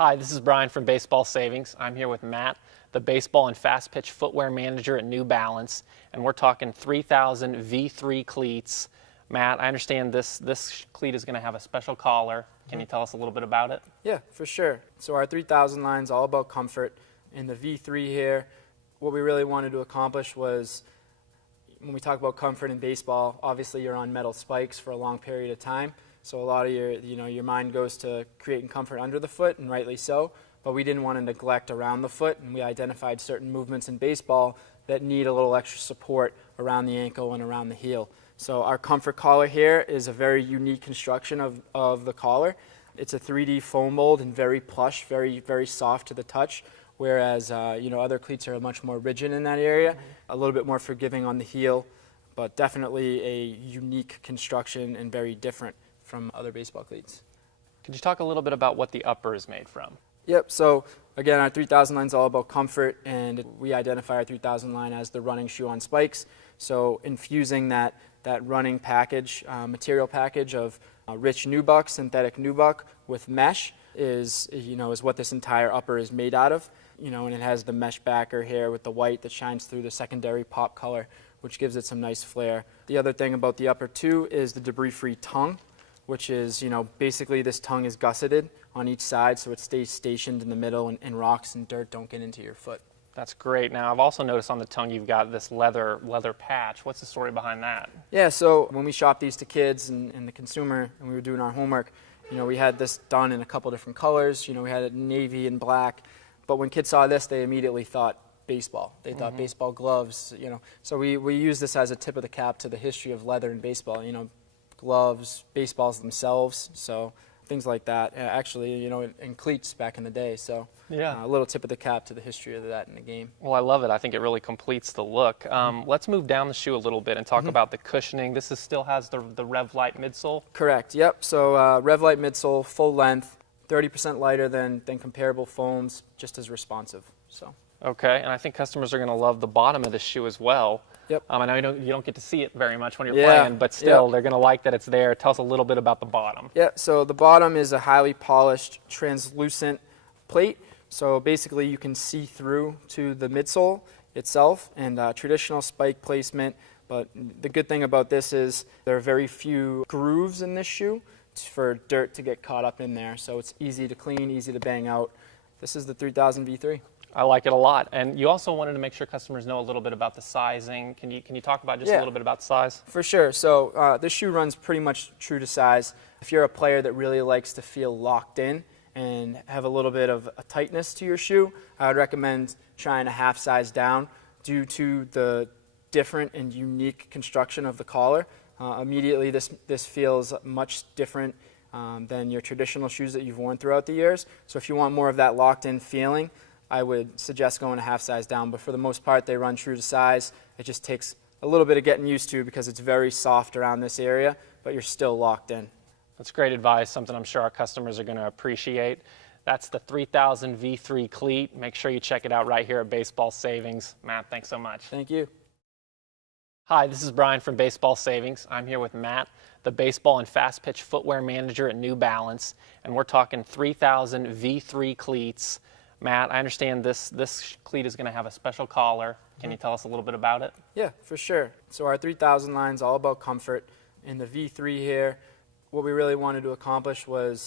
Hi, this is Brian from Baseball Savings. I'm here with Matt, the baseball and fast pitch footwear manager at New Balance, and we're talking 3000 V3 cleats. Matt, I understand this cleat is going to have a special collar. Can you tell us a little bit about it? Yeah, for sure. So our 3000 line is all about comfort. In the V3 here, what we really wanted to accomplish was, when we talk about comfort in baseball, obviously you're on metal spikes for a long period of time. So a lot of your mind goes to creating comfort under the foot, and rightly so. But we didn't want to neglect around the foot, and we identified certain movements in baseball that need a little extra support around the ankle and around the heel. So our comfort collar here is a very unique construction of the collar. It's a 3D foam mold and very plush, very, very soft to the touch, whereas other cleats are much more rigid in that area, a little bit more forgiving on the heel, but definitely a unique construction and very different from other baseball cleats. Could you talk a little bit about what the upper is made from? Yep, so again, our 3000 line is all about comfort, and we identify our 3000 line as the running shoe on spikes. So infusing that running package, material package of rich nubuck, synthetic nubuck with mesh is what this entire upper is made out of. And it has the mesh backer here with the white that shines through the secondary pop color, which gives it some nice flair. The other thing about the upper too is the debris-free tongue, which is, basically this tongue is gusseted on each side so it stays stationed in the middle and rocks and dirt don't get into your foot. That's great. Now, I've also noticed on the tongue you've got this leather patch. What's the story behind that? Yeah, so when we shopped these to kids and the consumer and we were doing our homework, we had this done in a couple different colors. We had it navy and black. But when kids saw this, they immediately thought baseball. They thought baseball gloves, So we use this as a tip of the cap to the history of leather in baseball, gloves, baseballs themselves, so things like that. Actually, in cleats back in the day, so yeah, a little tip of the cap to the history of that in the game. Well, I love it. I think it really completes the look. Let's move down the shoe a little bit and talk about the cushioning. This still has the Revlite midsole? Correct, yep. So Revlite midsole, full length, 30% lighter than comparable foams, just as responsive. So. Okay, and I think customers are going to love the bottom of the shoe as well. Yep. I know you don't get to see it very much when you're playing, but still, they're going to like that it's there. Tell us a little bit about the bottom. Yeah, so the bottom is a highly polished, translucent plate. So basically, you can see through to the midsole itself, and traditional spike placement. But the good thing about this is there are very few grooves in this shoe for dirt to get caught up in there. So it's easy to clean, easy to bang out. This is the 3000 V3. I like it a lot. And you also wanted to make sure customers know a little bit about the sizing. Can you talk about just a little bit about size? For sure. So this shoe runs pretty much true to size. If you're a player that really likes to feel locked in and have a little bit of a tightness to your shoe, I would recommend trying a half size down due to the different and unique construction of the collar. Immediately this feels much different than your traditional shoes that you've worn throughout the years. So if you want more of that locked in feeling, I would suggest going a half size down, but for the most part they run true to size. It just takes a little bit of getting used to because it's very soft around this area, but you're still locked in. That's great advice, something I'm sure our customers are going to appreciate. That's the 3000 V3 cleat. Make sure you check it out right here at Baseball Savings. Matt, thanks so much. Thank you. Hi, this is Brian from Baseball Savings. I'm here with Matt, the baseball and fast pitch footwear manager at New Balance, and we're talking 3000 V3 cleats. Matt, I understand this cleat is going to have a special collar. Can you tell us a little bit about it? Yeah, for sure. So our 3000 line is all about comfort. In the V3 here, what we really wanted to accomplish was